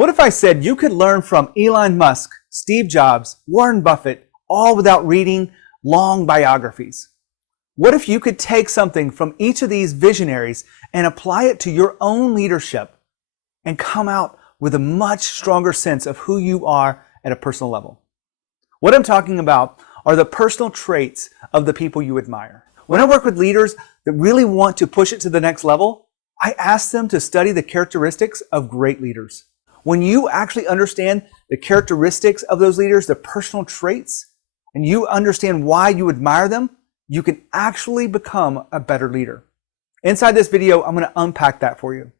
What if I said you could learn from Elon Musk, Steve Jobs, Warren Buffett, all without reading long biographies? What if you could take something from each of these visionaries and apply it to your own leadership and come out with a much stronger sense of who you are at a personal level? What I'm talking about are the personal traits of the people you admire. When I work with leaders that really want to push it to the next level, I ask them to study the characteristics of great leaders. When you actually understand the characteristics of those leaders, their personal traits, and you understand why you admire them, you can actually become a better leader. Inside this video, I'm going to unpack that for you.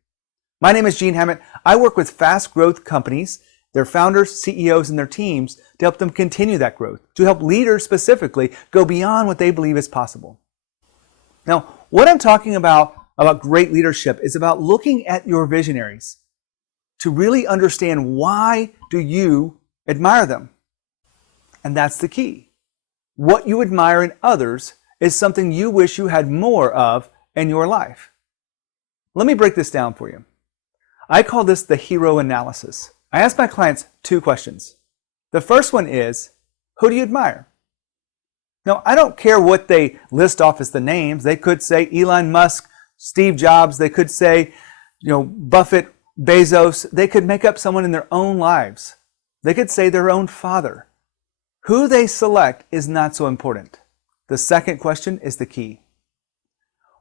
My name is Gene Hammett. I work with fast growth companies, their founders, CEOs, and their teams to help them continue that growth, to help leaders specifically go beyond what they believe is possible. Now, what I'm talking about great leadership is about looking at your visionaries to really understand why do you admire them. And that's the key. What you admire in others is something you wish you had more of in your life. Let me break this down for you. I call this the hero analysis. I ask my clients two questions. The first one is, who do you admire? Now, I don't care what they list off as the names. They could say Elon Musk, Steve Jobs. They could say, Buffett, Bezos. They could make up someone in their own lives. They could say their own father. Who they select is not so important. The second question is the key.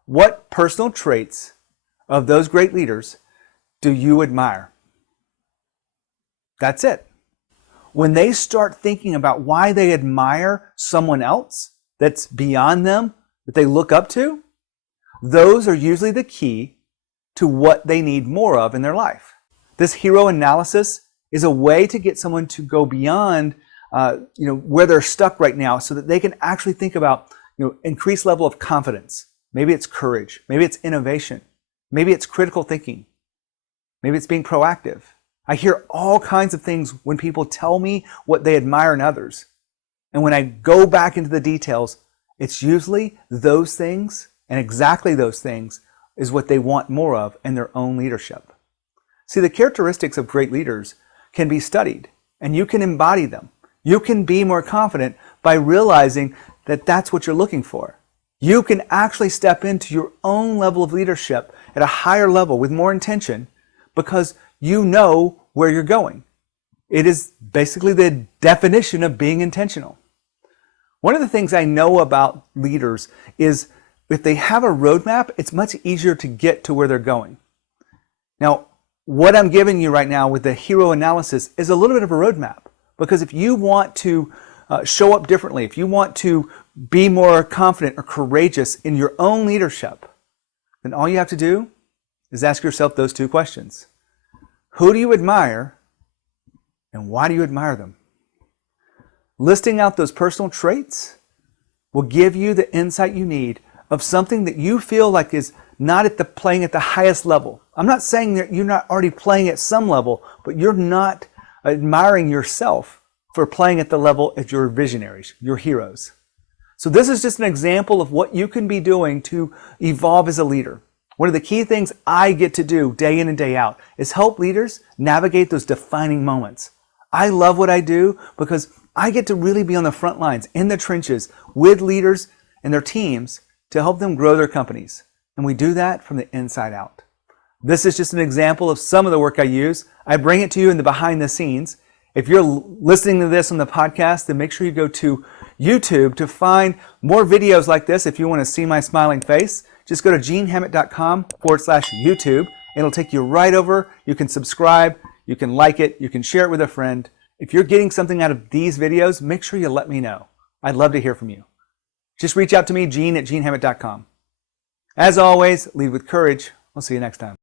What personal traits of those great leaders do you admire? That's it. When they start thinking about why they admire someone else that's beyond them, that they look up to, those are usually the key to what they need more of in their life. This hero analysis is a way to get someone to go beyond where they're stuck right now so that they can actually think about increased level of confidence. Maybe it's courage. Maybe it's innovation. Maybe it's critical thinking. Maybe it's being proactive. I hear all kinds of things when people tell me what they admire in others. And when I go back into the details, it's usually those things and exactly those things is what they want more of in their own leadership. See, the characteristics of great leaders can be studied and you can embody them. You can be more confident by realizing that that's what you're looking for. You can actually step into your own level of leadership at a higher level with more intention because you know where you're going. It is basically the definition of being intentional. One of the things I know about leaders is if they have a roadmap, it's much easier to get to where they're going. Now, what I'm giving you right now with the hero analysis is a little bit of a roadmap, because if you want to show up differently, if you want to be more confident or courageous in your own leadership, then all you have to do is ask yourself those two questions. Who do you admire and why do you admire them? Listing out those personal traits will give you the insight you need of something that you feel like is not playing at the highest level. I'm not saying that you're not already playing at some level, but you're not admiring yourself for playing at the level of your visionaries, your heroes. So this is just an example of what you can be doing to evolve as a leader. One of the key things I get to do day in and day out is help leaders navigate those defining moments. I love what I do because I get to really be on the front lines, in the trenches, with leaders and their teams to help them grow their companies. And we do that from the inside out. This is just an example of some of the work I use. I bring it to you in the behind the scenes. If you're listening to this on the podcast, then make sure you go to YouTube to more videos like this. If you want to see my smiling face, just go to genehammett.com/YouTube. It'll take you right over. You can subscribe, you can like it, you can share it with a friend. If you're getting something out of these videos, make sure you let me know. I'd love to hear from you. Just reach out to me, Gene@genehammett.com. As always, lead with courage. We'll see you next time.